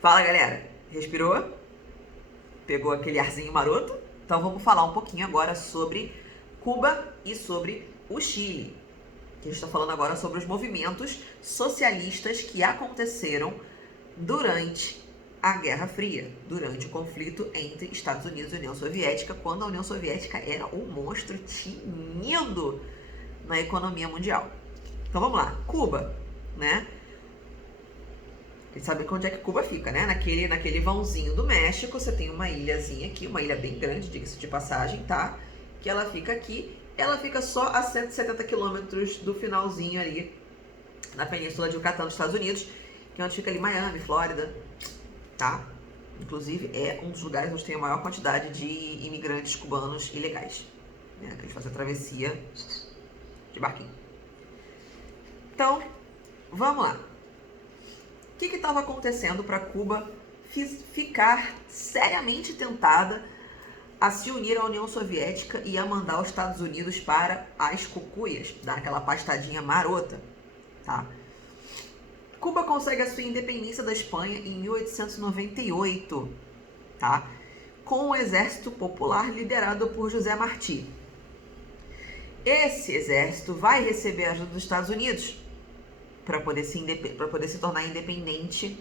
Fala, galera. Respirou? Pegou aquele arzinho maroto? Então vamos falar um pouquinho agora sobre Cuba e sobre o Chile. Que a gente está falando agora sobre os movimentos socialistas que aconteceram durante a Guerra Fria, durante o conflito entre Estados Unidos e União Soviética, quando a União Soviética era um monstro tinindo na economia mundial. Então vamos lá, Cuba, né? Vocês sabem onde é que Cuba fica, né? Naquele vãozinho do México, você tem uma ilhazinha aqui, uma ilha bem grande, diga-se de passagem, tá? Que ela fica aqui, ela fica só a 170 quilômetros do finalzinho ali, na Península de Yucatán, nos Estados Unidos, que é onde fica ali Miami, Flórida, tá? Inclusive, é um dos lugares onde tem a maior quantidade de imigrantes cubanos ilegais, né? Que eles fazem a travessia de barquinho. Então, vamos lá. O que estava acontecendo para Cuba ficar seriamente tentada a se unir à União Soviética e a mandar os Estados Unidos para as cucuias, dar aquela pastadinha marota, tá? Cuba consegue a sua independência da Espanha em 1898, tá? Com o Exército Popular liderado por José Martí. Esse exército vai receber a ajuda dos Estados Unidos para poder se tornar independente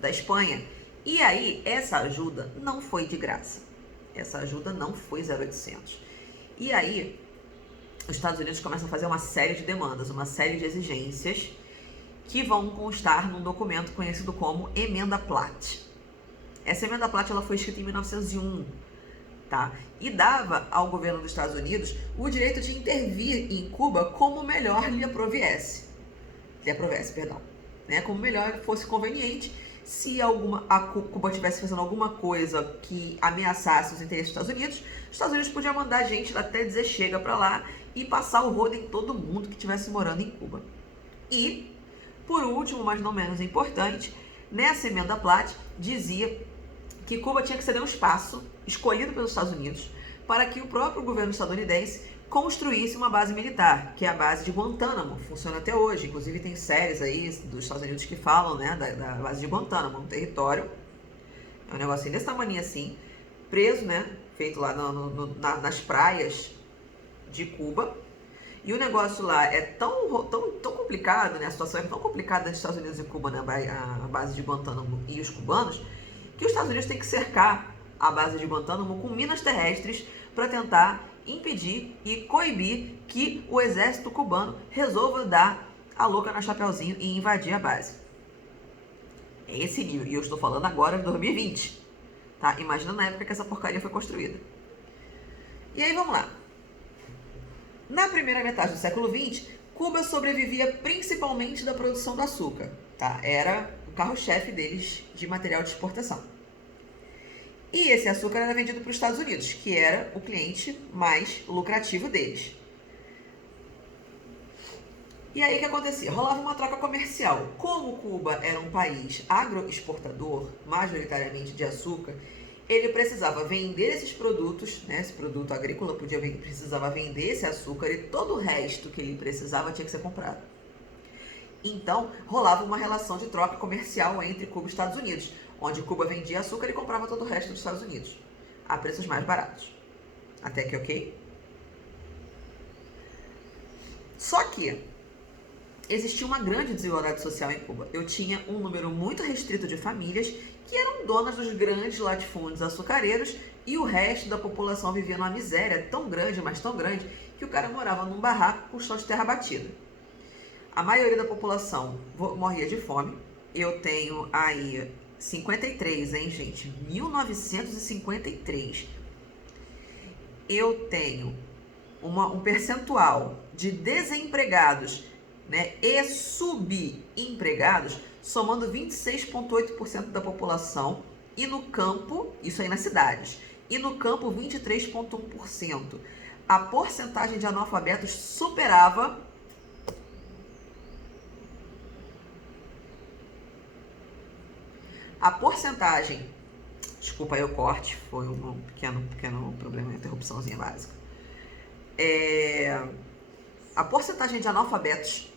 da Espanha. E aí, essa ajuda não foi de graça. Essa ajuda não foi 0800. E aí, os Estados Unidos começam a fazer uma série de demandas, uma série de exigências que vão constar num documento conhecido como Emenda Platt. Essa Emenda Platt ela foi escrita em 1901, tá? E dava ao governo dos Estados Unidos o direito de intervir em Cuba como melhor lhe aprovesse, né? Como melhor fosse conveniente. Se a Cuba estivesse fazendo alguma coisa que ameaçasse os interesses dos Estados Unidos podiam mandar gente até dizer chega pra lá e passar o rodo em todo mundo que estivesse morando em Cuba. E, por último, mas não menos importante, nessa Emenda Platt dizia que Cuba tinha que ceder um espaço escolhido pelos Estados Unidos para que o próprio governo estadunidense construísse uma base militar, que é a base de Guantánamo, funciona até hoje, inclusive tem séries aí dos Estados Unidos que falam, né, da base de Guantánamo, um território, é um negocinho desse tamanho assim, preso, né, feito lá nas praias de Cuba, e o negócio lá é tão complicado, né, a situação é tão complicada dos Estados Unidos e Cuba, né, a base de Guantánamo e os cubanos, que os Estados Unidos têm que cercar a base de Guantánamo com minas terrestres para tentar impedir e coibir que o exército cubano resolva dar a louca na Chapeuzinho e invadir a base. É esse nível. E eu estou falando agora de 2020. Tá? Imagina na época que essa porcaria foi construída. E aí, vamos lá. Na primeira metade do século XX, Cuba sobrevivia principalmente da produção do açúcar. Tá? Era o carro-chefe deles de material de exportação. E esse açúcar era vendido para os Estados Unidos, que era o cliente mais lucrativo deles. E aí o que acontecia? Rolava uma troca comercial. Como Cuba era um país agroexportador, majoritariamente de açúcar, ele precisava vender esses produtos, né? Esse produto agrícola precisava vender esse açúcar e todo o resto que ele precisava tinha que ser comprado. Então, rolava uma relação de troca comercial entre Cuba e Estados Unidos, onde Cuba vendia açúcar e comprava todo o resto dos Estados Unidos, a preços mais baratos. Até que ok? Só que existia uma grande desigualdade social em Cuba. Eu tinha um número muito restrito de famílias que eram donas dos grandes latifúndios açucareiros e o resto da população vivia numa miséria tão grande, mas tão grande, que o cara morava num barraco com chão de terra batida. A maioria da população morria de fome. Eu tenho aí 53, hein, gente? 1953. Eu tenho um percentual de desempregados, né, e subempregados, somando 26,8% da população, e no campo, isso aí nas cidades, e no campo 23,1%. A porcentagem de analfabetos superava a porcentagem, desculpa aí o corte, foi um pequeno problema, uma interrupçãozinha básica. A porcentagem de analfabetos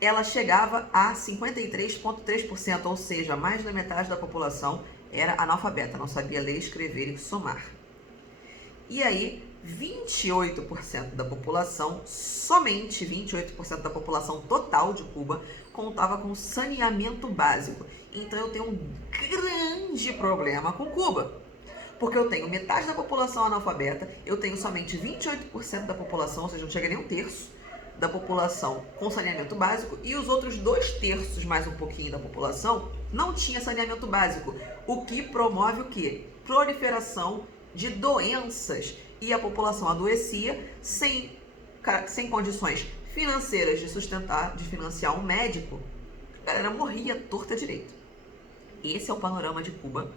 ela chegava a 53,3%, ou seja, mais da metade da população era analfabeta, não sabia ler, escrever e somar. E aí, 28% da população, somente 28% da população total de Cuba, contava com saneamento básico. Então eu tenho um grande problema com Cuba. Porque eu tenho metade da população analfabeta, eu tenho somente 28% da população, ou seja, não chega nem um terço da população com saneamento básico, e os outros 2/3, mais um pouquinho da população, não tinha saneamento básico, o que promove o quê? Proliferação de doenças, e a população adoecia sem condições financeiras de sustentar, de financiar um médico, a galera morria torta direito. Esse é o panorama de Cuba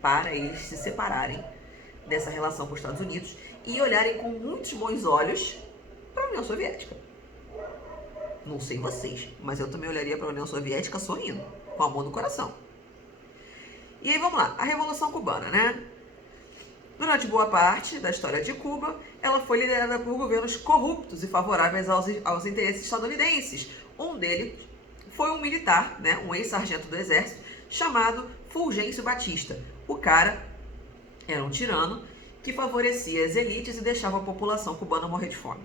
para eles se separarem dessa relação com os Estados Unidos e olharem com muitos bons olhos para a União Soviética. Não sei vocês, mas eu também olharia para a União Soviética sorrindo, com amor no coração. E aí vamos lá, a Revolução Cubana, né? Durante boa parte da história de Cuba, ela foi liderada por governos corruptos e favoráveis aos interesses estadunidenses. Um deles foi um militar, né, um ex-sargento do exército, chamado Fulgêncio Batista. O cara era um tirano que favorecia as elites e deixava a população cubana morrer de fome.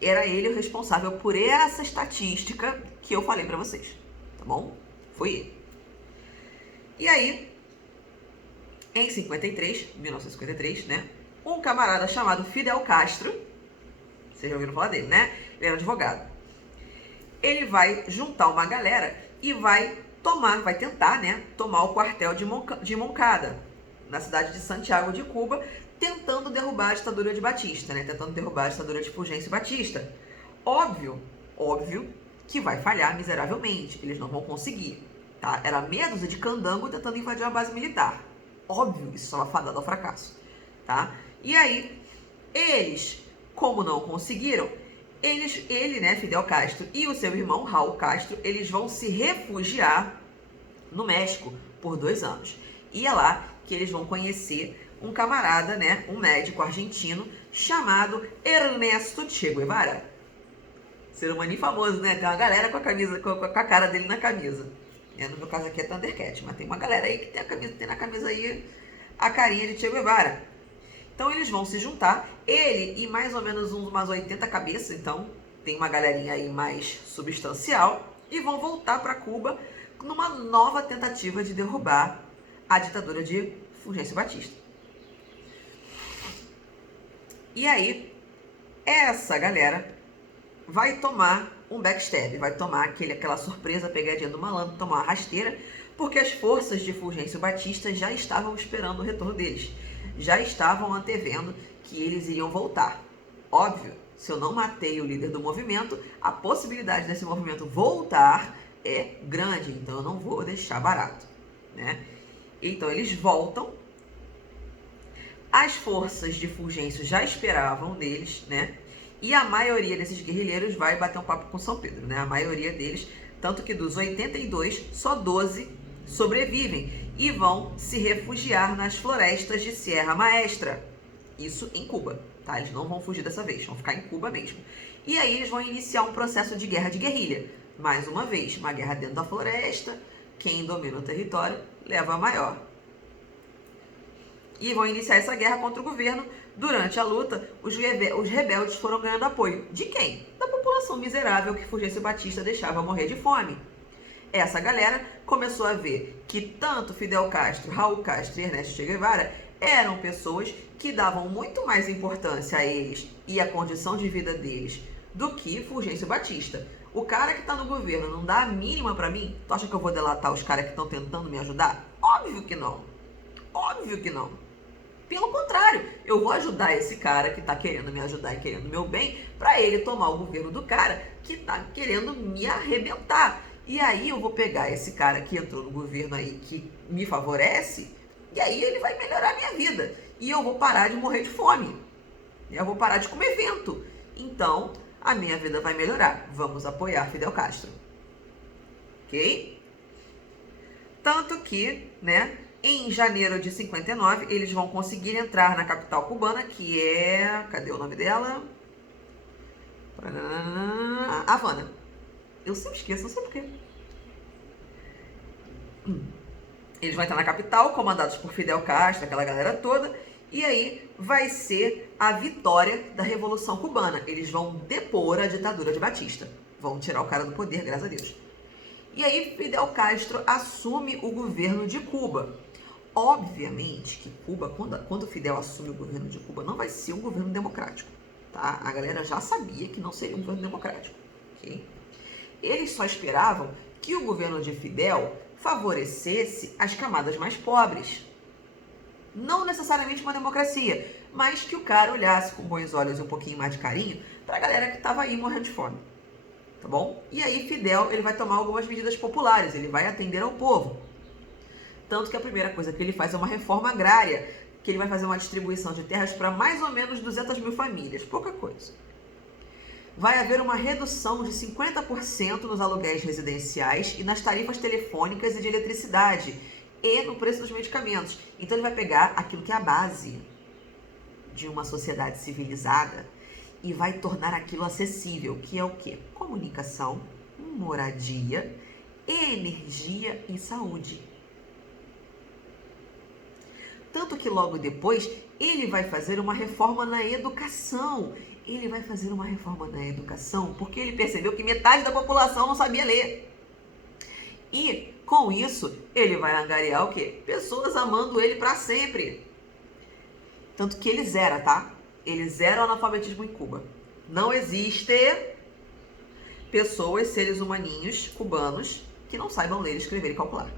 Era ele o responsável por essa estatística que eu falei pra vocês, tá bom? Foi ele. E aí, em 1953, né, um camarada chamado Fidel Castro, vocês já ouviram falar dele, né? Ele era um advogado. Ele vai juntar uma galera e vai tentar, né, tomar o quartel de Moncada, na cidade de Santiago de Cuba, tentando derrubar a ditadura de Batista, né, tentando derrubar a ditadura de Fulgêncio Batista. Óbvio que vai falhar miseravelmente, eles não vão conseguir, tá? Era meia dúzia de candango tentando invadir uma base militar. Óbvio, isso estava fadado ao fracasso, tá? E aí, eles, como não conseguiram, ele, né, Fidel Castro e o seu irmão Raul Castro, eles vão se refugiar no México por 2 anos. E é lá que eles vão conhecer um camarada, né, um médico argentino chamado Ernesto Che Guevara. Ser humaninho famoso, né? Tem uma galera com a camisa, com a cara dele na camisa. No meu caso aqui é Thundercat, mas tem uma galera aí que tem na camisa aí a carinha de Che Guevara. Então eles vão se juntar, ele e mais ou menos umas 80 cabeças, então tem uma galerinha aí mais substancial, e vão voltar para Cuba numa nova tentativa de derrubar a ditadura de Fulgêncio Batista. E aí, essa galera vai tomar um backstab, vai tomar aquela surpresa, pegadinha do malandro, tomar uma rasteira, porque as forças de Fulgêncio Batista já estavam esperando o retorno deles. Já estavam antevendo que eles iriam voltar. Óbvio, se eu não matei o líder do movimento, a possibilidade desse movimento voltar é grande, então eu não vou deixar barato, né? Então eles voltam, as forças de Fulgêncio já esperavam deles, né? E a maioria desses guerrilheiros vai bater um papo com São Pedro, né? A maioria deles, tanto que dos 82, só 12 sobrevivem e vão se refugiar nas florestas de Sierra Maestra. Isso em Cuba, tá? Eles não vão fugir dessa vez, vão ficar em Cuba mesmo. E aí eles vão iniciar um processo de guerra de guerrilha. Mais uma vez, uma guerra dentro da floresta, quem domina o território leva a maior. E vão iniciar essa guerra contra o governo. Durante a luta, os rebeldes foram ganhando apoio. De quem? Da população miserável que Fulgêncio Batista deixava morrer de fome. Essa galera começou a ver que tanto Fidel Castro, Raul Castro e Ernesto Che Guevara eram pessoas que davam muito mais importância a eles e à condição de vida deles do que Fulgêncio Batista. O cara que tá no governo não dá a mínima pra mim? Tu acha que eu vou delatar os caras que estão tentando me ajudar? Óbvio que não. Óbvio que não. Pelo contrário, eu vou ajudar esse cara que tá querendo me ajudar e querendo meu bem, pra ele tomar o governo do cara que tá querendo me arrebentar. E aí eu vou pegar esse cara que entrou no governo aí, que me favorece, e aí ele vai melhorar a minha vida. E eu vou parar de morrer de fome. Eu vou parar de comer vento. Então, a minha vida vai melhorar. Vamos apoiar Fidel Castro. Ok? Tanto que, né, em janeiro de 59, eles vão conseguir entrar na capital cubana, que é... Cadê o nome dela? Havana. Eu sempre esqueço, não sei porquê. Eles vão entrar na capital, comandados por Fidel Castro, aquela galera toda, e aí vai ser a vitória da Revolução Cubana. Eles vão depor a ditadura de Batista. Vão tirar o cara do poder, graças a Deus. E aí Fidel Castro assume o governo de Cuba. Obviamente que Cuba, quando Fidel assume o governo de Cuba, não vai ser um governo democrático. Tá? A galera já sabia que não seria um governo democrático. Okay? Eles só esperavam que o governo de Fidel favorecesse as camadas mais pobres. Não necessariamente uma democracia, mas que o cara olhasse com bons olhos e um pouquinho mais de carinho para a galera que estava aí morrendo de fome. Tá bom? E aí Fidel ele vai tomar algumas medidas populares, ele vai atender ao povo. Tanto que a primeira coisa que ele faz é uma reforma agrária, que ele vai fazer uma distribuição de terras para mais ou menos 200 mil famílias, pouca coisa. Vai haver uma redução de 50% nos aluguéis residenciais e nas tarifas telefônicas e de eletricidade e no preço dos medicamentos. Então ele vai pegar aquilo que é a base de uma sociedade civilizada e vai tornar aquilo acessível, que é o quê? Comunicação, moradia, energia e saúde. Tanto que logo depois ele vai fazer uma reforma na educação. Ele vai fazer uma reforma na educação porque ele percebeu que metade da população não sabia ler. E com isso ele vai angariar o quê? Pessoas amando ele para sempre. Tanto que ele zera, tá? Ele zera o analfabetismo em Cuba. Não existe pessoas, seres humaninhos cubanos que não saibam ler, escrever e calcular.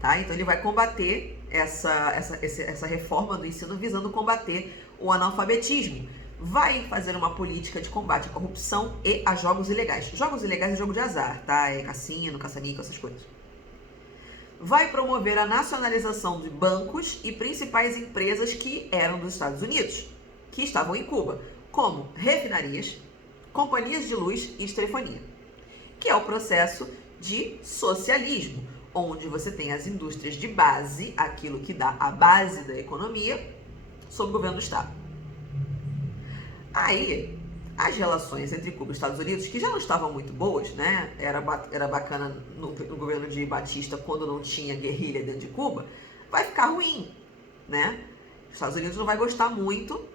Tá? Então ele vai combater essa reforma do ensino visando combater o analfabetismo. Vai fazer uma política de combate à corrupção e a jogos ilegais. Jogos ilegais é jogo de azar, tá? É cassino, caça-níquel, essas coisas. Vai promover a nacionalização de bancos e principais empresas que eram dos Estados Unidos, que estavam em Cuba, como refinarias, companhias de luz e de telefonia, que é o processo de socialismo, onde você tem as indústrias de base, aquilo que dá a base da economia, sob o governo do Estado. Aí, as relações entre Cuba e Estados Unidos, que já não estavam muito boas, né? Era bacana no governo de Batista quando não tinha guerrilha dentro de Cuba, vai ficar ruim, né? Os Estados Unidos não vai gostar muito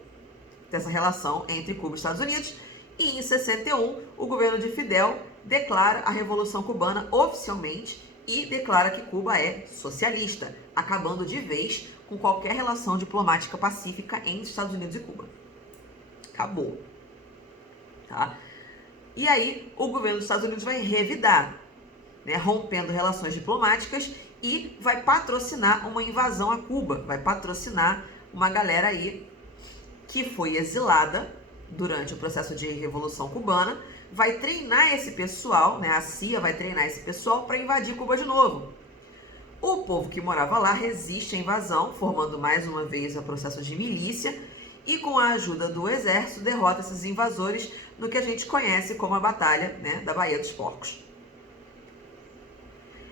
dessa relação entre Cuba e Estados Unidos. E em 61, o governo de Fidel declara a Revolução Cubana oficialmente e declara que Cuba é socialista, acabando de vez com qualquer relação diplomática pacífica entre Estados Unidos e Cuba. Acabou. Tá? E aí, o governo dos Estados Unidos vai revidar, né, rompendo relações diplomáticas e vai patrocinar uma invasão a Cuba, vai patrocinar uma galera aí que foi exilada durante o processo de Revolução Cubana, vai treinar esse pessoal, né, a CIA vai treinar esse pessoal para invadir Cuba de novo. O povo que morava lá resiste à invasão, formando mais uma vez o processo de milícia, e com a ajuda do exército derrota esses invasores no que a gente conhece como a Batalha, né, da Baía dos Porcos.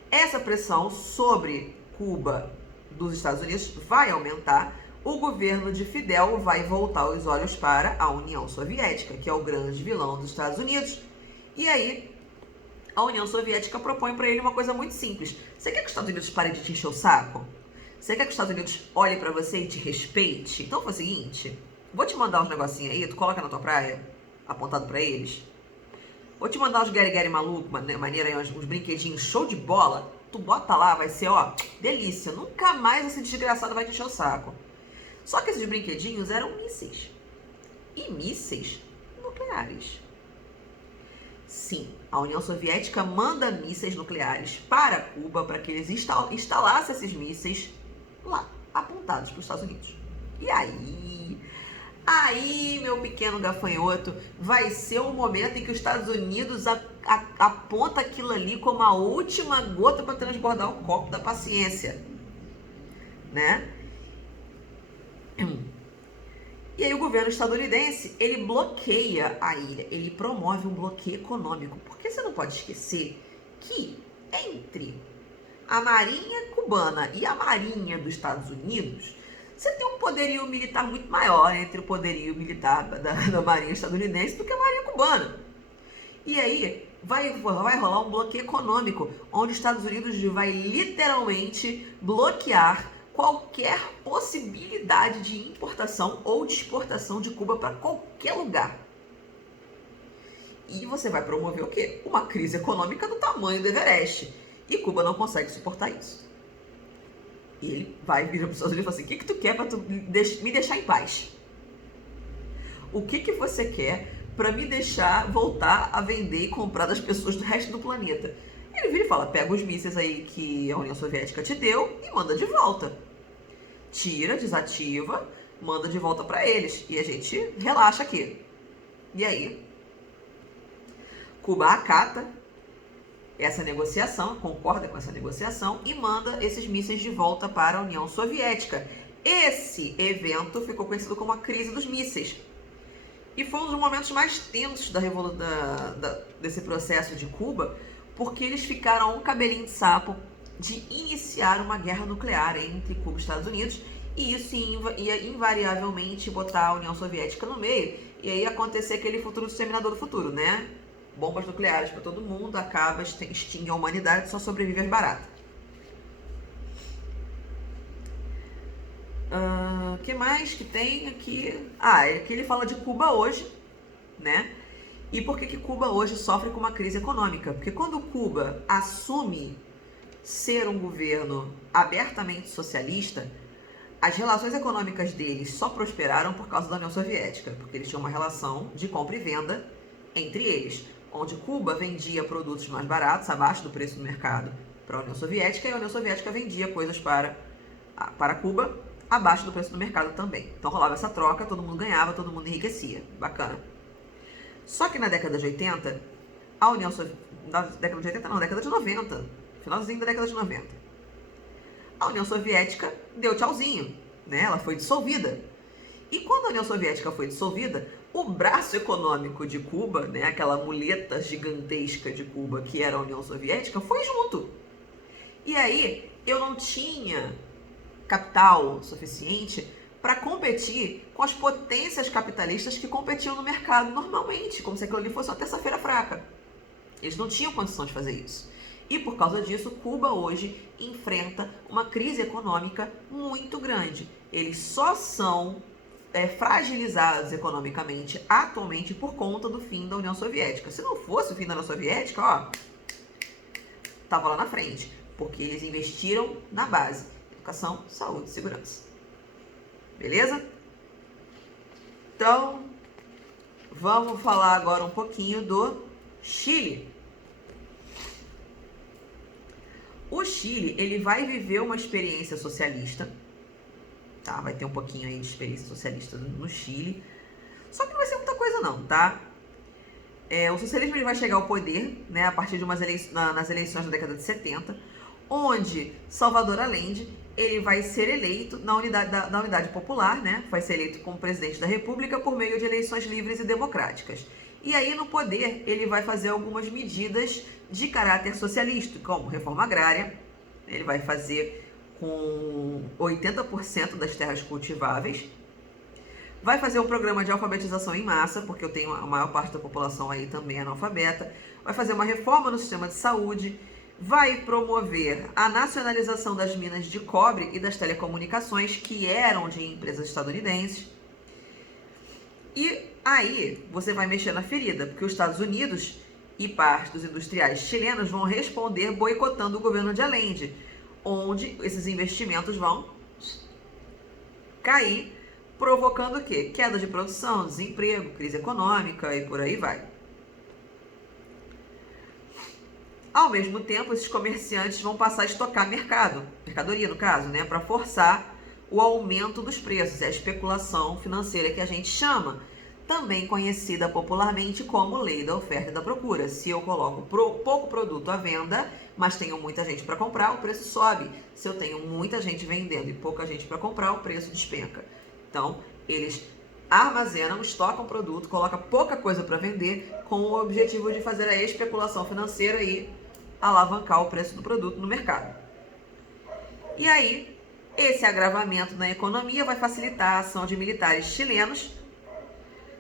Essa pressão sobre Cuba dos Estados Unidos vai aumentar. O governo de Fidel vai voltar os olhos para a União Soviética, que é o grande vilão dos Estados Unidos. E aí, a União Soviética propõe para ele uma coisa muito simples. Você quer que os Estados Unidos parem de te encher o saco? Você quer que os Estados Unidos olhem para você e te respeite? Então foi o seguinte, vou te mandar uns negocinhos aí, tu coloca na tua praia, apontado para eles. Vou te mandar uns gari-gari maluco, maneira aí, uns brinquedinhos show de bola. Tu bota lá, vai ser, ó, delícia. Nunca mais esse desgraçado vai te encher o saco. Só que esses brinquedinhos eram mísseis. E mísseis nucleares. Sim, a União Soviética manda mísseis nucleares para Cuba para que eles instalassem esses mísseis lá, apontados para os Estados Unidos. E aí, meu pequeno gafanhoto, vai ser o momento em que os Estados Unidos aponta aquilo ali como a última gota para transbordar o copo da paciência, né? E aí o governo estadunidense, ele bloqueia a ilha, ele promove um bloqueio econômico, porque você não pode esquecer que entre a marinha cubana e a marinha dos Estados Unidos, você tem um poderio militar muito maior entre o poderio militar da marinha estadunidense do que a marinha cubana. E aí vai rolar um bloqueio econômico, onde os Estados Unidos vai literalmente bloquear qualquer possibilidade de importação ou de exportação de Cuba para qualquer lugar. E você vai promover o quê? Uma crise econômica do tamanho do Everest. E Cuba não consegue suportar isso. E ele vai vir para os Estados Unidos e fala assim, o que tu quer para me deixar em paz? O que você quer para me deixar voltar a vender e comprar das pessoas do resto do planeta? Ele vira e fala, pega os mísseis aí que a União Soviética te deu e manda de volta. Tira, desativa, manda de volta para eles. E a gente relaxa aqui. E aí, Cuba acata essa negociação, concorda com essa negociação e manda esses mísseis de volta para a União Soviética. Esse evento ficou conhecido como a crise dos mísseis. E foi um dos momentos mais tensos desse processo de Cuba, porque eles ficaram a um cabelinho de sapo de iniciar uma guerra nuclear entre Cuba e Estados Unidos, e isso ia invariavelmente botar a União Soviética no meio, e aí acontecer aquele futuro exterminador do futuro, né? Bombas nucleares para todo mundo, acaba, extingue a humanidade, só sobrevive as baratas. O que mais que tem aqui? É que ele fala de Cuba hoje, né? E por que Cuba hoje sofre com uma crise econômica? Porque quando Cuba assume ser um governo abertamente socialista, as relações econômicas deles só prosperaram por causa da União Soviética, porque eles tinham uma relação de compra e venda entre eles, onde Cuba vendia produtos mais baratos, abaixo do preço do mercado, para a União Soviética, e a União Soviética vendia coisas para Cuba, abaixo do preço do mercado também. Então rolava essa troca, todo mundo ganhava, todo mundo enriquecia. Bacana. Só que na década de 80, a União Soviética... Na década de 80 não, década de 90. Finalzinho da década de 90. A União Soviética deu tchauzinho, né? Ela foi dissolvida. E quando a União Soviética foi dissolvida, o braço econômico de Cuba, né, aquela muleta gigantesca de Cuba que era a União Soviética, foi junto. E aí eu não tinha capital suficiente para competir com as potências capitalistas que competiam no mercado normalmente, como se aquilo ali fosse uma terça-feira fraca. Eles não tinham condição de fazer isso. E por causa disso, Cuba hoje enfrenta uma crise econômica muito grande. Eles só são fragilizados economicamente atualmente por conta do fim da União Soviética. Se não fosse o fim da União Soviética, tava lá na frente, porque eles investiram na base: educação, saúde e segurança. Beleza? Então, vamos falar agora um pouquinho do Chile. O Chile, ele vai viver uma experiência socialista, tá? Vai ter um pouquinho aí de experiência socialista no Chile, só que não vai ser muita coisa não, tá? O socialismo ele vai chegar ao poder, né, a partir de nas eleições da década de 70, onde Salvador Allende ele vai ser eleito na unidade popular, né? Vai ser eleito como presidente da República por meio de eleições livres e democráticas. E aí no poder ele vai fazer algumas medidas de caráter socialista, como reforma agrária. Ele vai fazer com 80% das terras cultiváveis. Vai fazer um programa de alfabetização em massa, porque eu tenho a maior parte da população aí também analfabeta. Vai fazer uma reforma no sistema de saúde. Vai promover a nacionalização das minas de cobre e das telecomunicações, que eram de empresas estadunidenses. E aí você vai mexer na ferida, porque os Estados Unidos e parte dos industriais chilenos vão responder boicotando o governo de Allende, onde esses investimentos vão cair, provocando o quê? Queda de produção, desemprego, crise econômica e por aí vai. Ao mesmo tempo, esses comerciantes vão passar a estocar mercadoria no caso, né, para forçar o aumento dos preços, é a especulação financeira que a gente chama, também conhecida popularmente como lei da oferta e da procura. Se eu coloco pouco produto à venda, mas tenho muita gente para comprar, o preço sobe. Se eu tenho muita gente vendendo e pouca gente para comprar, o preço despenca. Então, eles armazenam, estocam produto, colocam pouca coisa para vender com o objetivo de fazer a especulação financeira e alavancar o preço do produto no mercado. E aí, esse agravamento na economia vai facilitar a ação de militares chilenos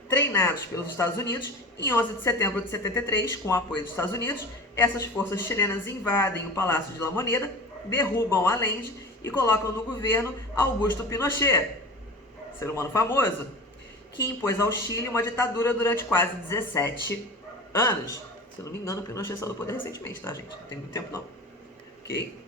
treinados pelos Estados Unidos, em 11 de setembro de 73, com o apoio dos Estados Unidos, essas forças chilenas invadem o Palácio de La Moneda, derrubam Allende e colocam no governo Augusto Pinochet, ser humano famoso, que impôs ao Chile uma ditadura durante quase 17 anos. Se eu não me engano, Pinochet saiu do poder recentemente, tá, gente? Não tem muito tempo, não. Ok?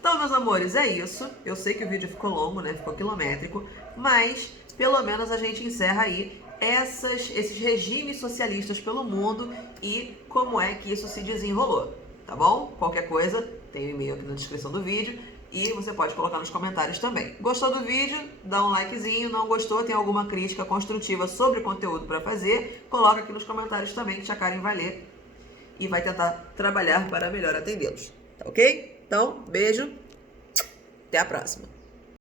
Então, meus amores, é isso. Eu sei que o vídeo ficou longo, né? Ficou quilométrico, mas pelo menos a gente encerra aí esses regimes socialistas pelo mundo e como é que isso se desenrolou, tá bom? Qualquer coisa, tem o e-mail aqui na descrição do vídeo e você pode colocar nos comentários também. Gostou do vídeo? Dá um likezinho. Não gostou? Tem alguma crítica construtiva sobre o conteúdo para fazer? Coloca aqui nos comentários também, que a Karen vai ler e vai tentar trabalhar para melhor atendê-los, tá ok? Então, beijo, até a próxima.